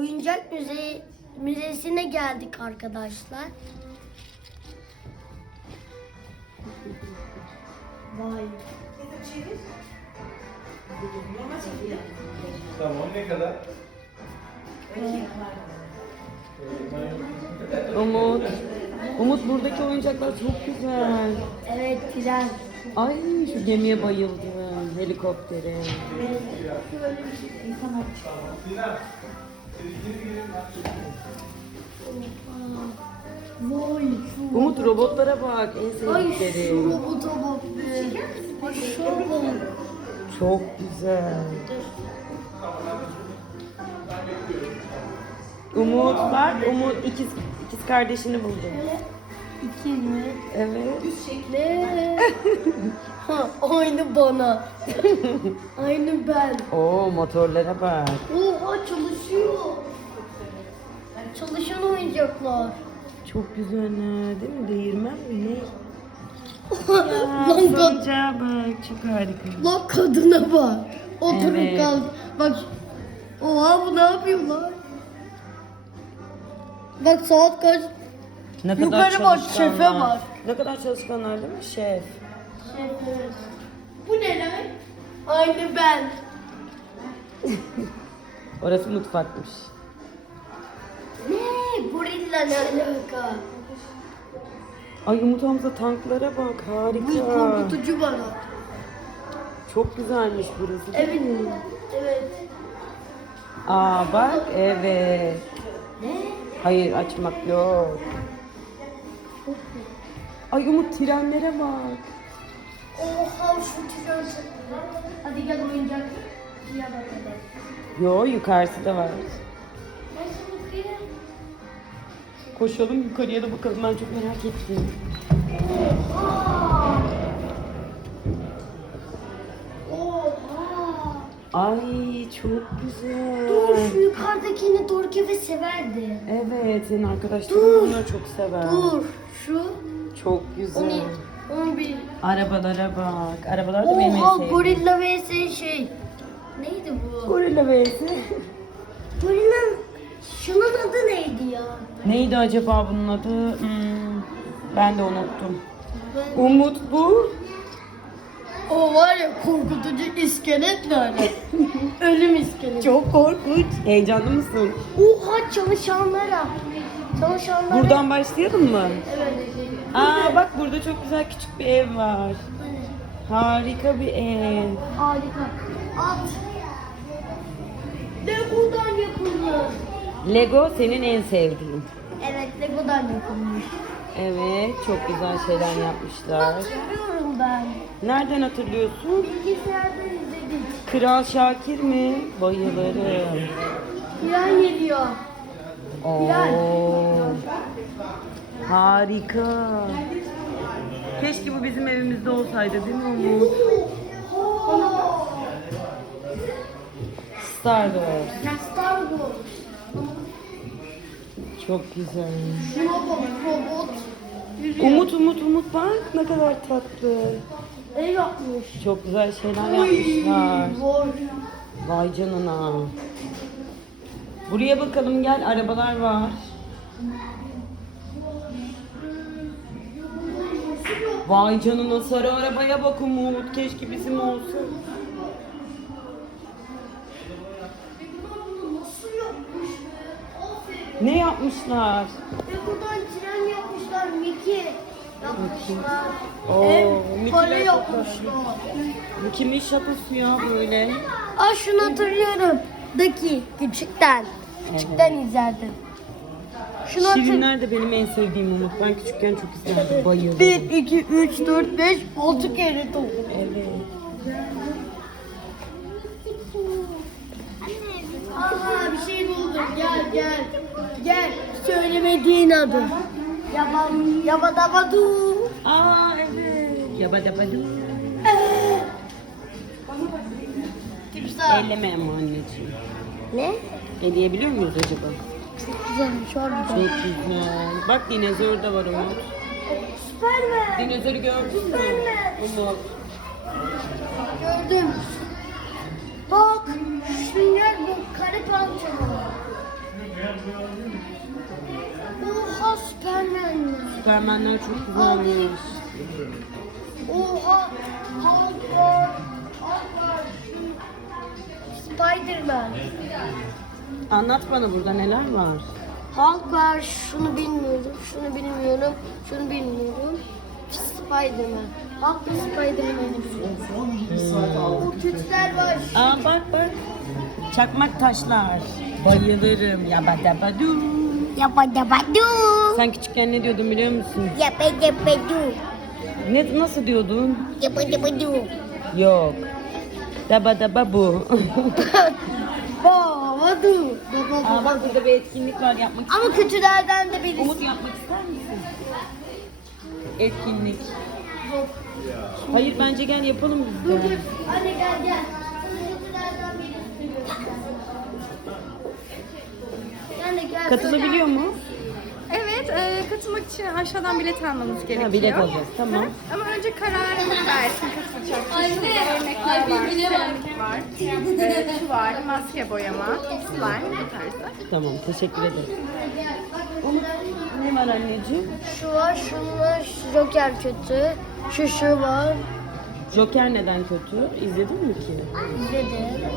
Oyuncak müze müzesine geldik arkadaşlar. Vay. Tamam ne kadar? Umut. Umut buradaki oyuncaklar çok güzel. Evet tren. Ay şu gemiye bayıldım. Helikoptere. Vay şu. Umut robotlara bak. En Ay şu sevdiklerim. robota bak be. Ay şu robot. Çok güzel. Umut bak. Umut ikiz, ikiz kardeşini buldu. İki mi? Evet. Ne? ha, aynı bana. aynı ben. Oo motorlara bak. Oha çalışıyor. Çalışan oyuncaklar. Çok güzeller değil mi? Değirmen mi ne? lan, kad bak. Çok harika. lan kadına bak. Oturup Evet. kal. Bak. Oha bu ne yapıyor lan? Bak saat kaç? Ne Yukarı bak, şefe bak. Ne kadar çalışkanlar değil mi şef? Bu ne lan? Aynı ben. Orası mutfakmış. Ne? Gorilla ne alaka? Ay Umut Hamza tanklara bak Bu harika. korkutucu bana. Çok güzelmiş burası. Evet. Evet. Aa bak evet. Ne? Hayır açmak yok. Ay Umut trenlere bak. Oha şu tren. Hadi gel oyuncak. Yo yukarısı da var. Koşalım yukarıya da bakalım ben çok merak ettim. Ay çok güzel. Dur şu yukarıdakini Dorkeve severdi. Evet senin arkadaşların Dur. bunları çok sever. Dur şu Çok onu güzel. onu bir. Arabalara bak. Arabalar da benim en Oha sevdiğim. gorilla vs şey. Neydi bu? Gorilla vs. Gorilla şunun adı neydi ya? Neydi acaba bunun adı? Hmm, ben de unuttum. Ben... Umut bu. O var ya korkutucu iskelet böyle. Ölüm iskeleti. Çok korkunç. Heyecanlı mısın? Oha çalışanlara. Çalışanlara. Buradan başlayalım mı? Evet. Aa bak burada çok güzel küçük bir ev var. Harika bir ev. Harika. At. Lego'dan yapılmış. Lego senin en sevdiğin. Evet Lego'dan yapılmış. Evet, çok güzel şeyler yapmışlar. Hatırlıyorum ben. Nereden hatırlıyorsun? Bilgisayardan izledik. Kral Şakir mi? Bayılırım. Tren geliyor. Oo. Harika. Keşke bu bizim evimizde olsaydı değil mi Umut? Star Wars. Star Wars. Çok güzel. Robot. Yürüyor. Umut Umut Umut bak ne kadar tatlı. Ev yapmış. Çok güzel şeyler yapmışlar. Vay. Vay canına. Buraya bakalım gel arabalar var. Vay canına sarı arabaya bak Umut. Keşke bizim olsun. Ne yapmışlar? Ve buradan tren yapmışlar. Mickey yapmışlar. Oo, Ev kale yapmışlar. Bu kimin şatosu ya böyle? Aa şunu hatırlıyorum. Daki küçükten. Küçükten izlerdim. Şunu. Şirinler de benim en sevdiğim Umut. Ben küçükken çok izlerdim. Bayıldım. 1, 2, 3, 4, 5, 6 kere top. Evet. Aha bir şey buldum. Gel gel. Gel. Söylemediğin adı. Yaban, yabadabadu. Aa evet. Yabadabadu. Timsah. Elleme ama anneciğim. Ne? Eleyebiliyor muyuz acaba? Çok güzelmiş harbiden. Çok güzel. Bak dinozor da var Umut. Süpermen. Dinozoru gördün mü? Umut. Gördüm. Bak. Sünger bu kare pantolon. Oha Superman. Süpermenler çok güzelmiş. Oha Hulk var. Hulk var. Spiderman. Anlat bana burada neler var. Hulk var. Şunu bilmiyorum. Şunu bilmiyorum. Şunu bilmiyorum. Spiderman. Hulk ve Spiderman'i biliyorum. O kötüler var. Aa bak bak. Çakmak taşlar. Bayılırım. Yabadabadu. Yapacabadu. Sen küçükken ne diyordun biliyor musun? Yapacabadu. Ne nasıl diyordun? Yapacabadu. Yok. Daba daba bu. Babadu. Aa bak burada bir etkinlik var yapmak Ama kötülerden de birisi. Umut yapmak ister misin? Etkinlik. Hayır bence gel yapalım biz Dur de. dur. Hadi gel gel. Kötülerden birisi. Sen de gel. Katılabiliyor mu? E, katılmak için aşağıdan bilet almanız gerekiyor. bilet alacağız, tamam. Hı. Ama önce kararını versin katılacak. Çeşitli örnekler var, seramik var, e, tuval, maske boyama, slime bu tarzda. Tamam teşekkür ederim. Umut ne var anneciğim? Şu var, şunlar Joker kötü. Şu şu var. Joker neden kötü? İzledin mi ki? İzledim.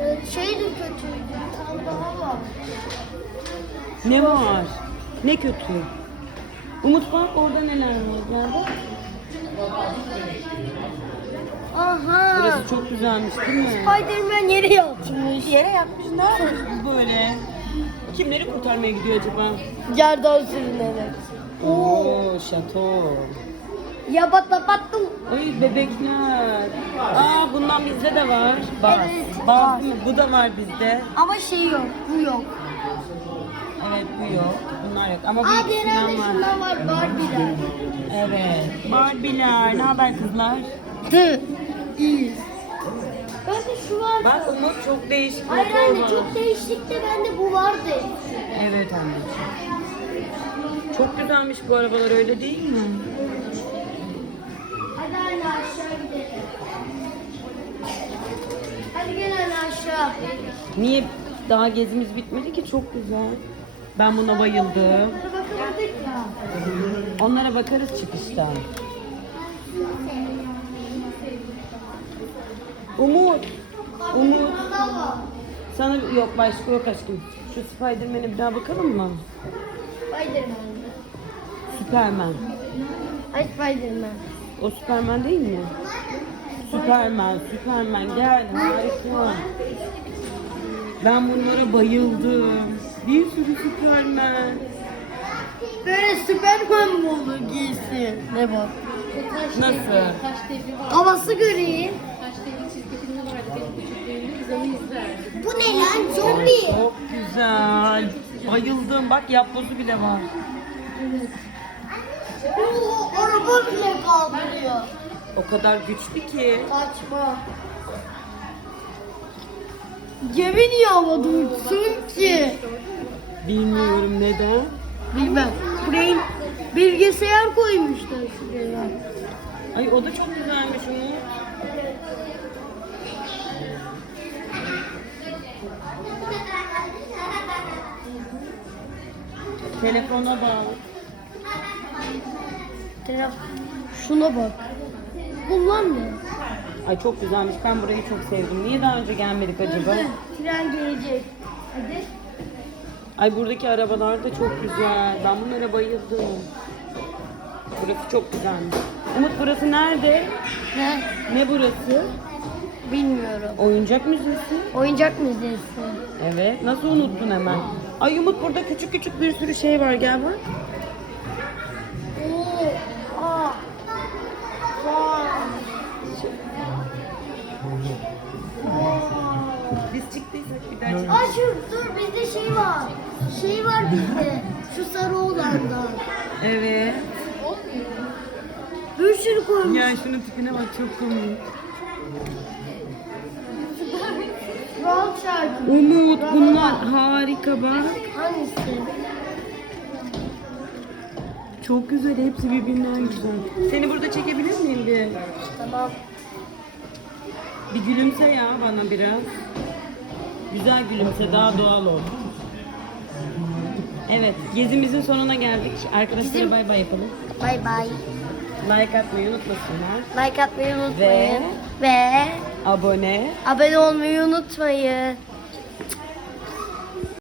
Ee, şey de kötüydü. Bir tane daha var. Ne var? Ne kötü? Umut bak orada neler var. Bak. Aha. Burası çok güzelmiş değil mi? Spiderman yere yatmış. Yere yapmışlar. Böyle. Kimleri kurtarmaya gidiyor acaba? Yerden sürünerek. Oo. Oo şato. Yabata battım. Ay bebekler. Aa bundan bizde de var. Bak. Evet, Bak var. bu da var bizde. Ama şey yok, bu yok. Evet bu yok. Bunlar yok. Ama bu Aa ikisinden genelde var. şundan var Barbie'ler. Evet. Barbiler. Ne haber kızlar? Hı. İyi. Bende şu var. Bak Umut çok değişik Hayır motor anne var. çok değişikti bende bu vardı. Evet anneciğim. Çok güzelmiş bu arabalar öyle değil mi? Hadi anne aşağı gidelim. Hadi gel anne aşağı. Niye daha gezimiz bitmedi ki çok güzel. Ben buna bayıldım. Onlara bakarız çıkışta. Umut. Umut. Sana yok başka yok aşkım. Şu Spiderman'e bir daha bakalım mı? Spiderman. Superman. Ay Spiderman. O Superman değil mi? Superman, Superman gel harika. Ben bunlara bayıldım. Bir sürü Superman. Böyle Superman mı olur giysi? Ne bak. Nasıl? Havası göreyim. Bu ne lan? Zombi. Çok güzel. Bayıldım. Bak yapbozu bile var. Oo, araba bile kaldırıyor. O kadar güçlü ki. Kaçma. Gemi niye havada uçsun ki? Bilmiyorum neden. Bilmem. Buraya bilgisayar koymuşlar şuraya. Ay o da çok güzelmiş Umut. Telefona bağlı. Taraf. Şuna bak. Bunlar ne? Ay çok güzelmiş. Ben burayı çok sevdim. Niye daha önce gelmedik acaba? Tren gelecek. Hadi. Ay buradaki arabalar da çok güzel. Ben bunlara bayıldım. Burası çok güzelmiş. Umut burası nerede? Ne? Ne burası? Bilmiyorum. Oyuncak müzesi. Oyuncak müzesi. Evet. Nasıl unuttun hemen? Ay Umut burada küçük küçük bir sürü şey var. Gel bak. Aa şu dur bizde şey var. Şey var bizde. Şu sarı olanda. Evet. Bir sürü koymuş. Ya şunun tipine bak çok komik. Rock şarkı. Umut bunlar harika bak. Hangisi? Çok güzel. Hepsi birbirinden güzel. Seni burada çekebilir miyim bir? Tamam. Bir gülümse ya bana biraz. Güzel gülümse daha doğal ol. Evet, gezimizin sonuna geldik. Arkadaşlara Bizim- bay bay yapalım. Bay bay. Like atmayı unutmasınlar. Like atmayı unutmayın. Ve Abone abone olmayı unutmayın.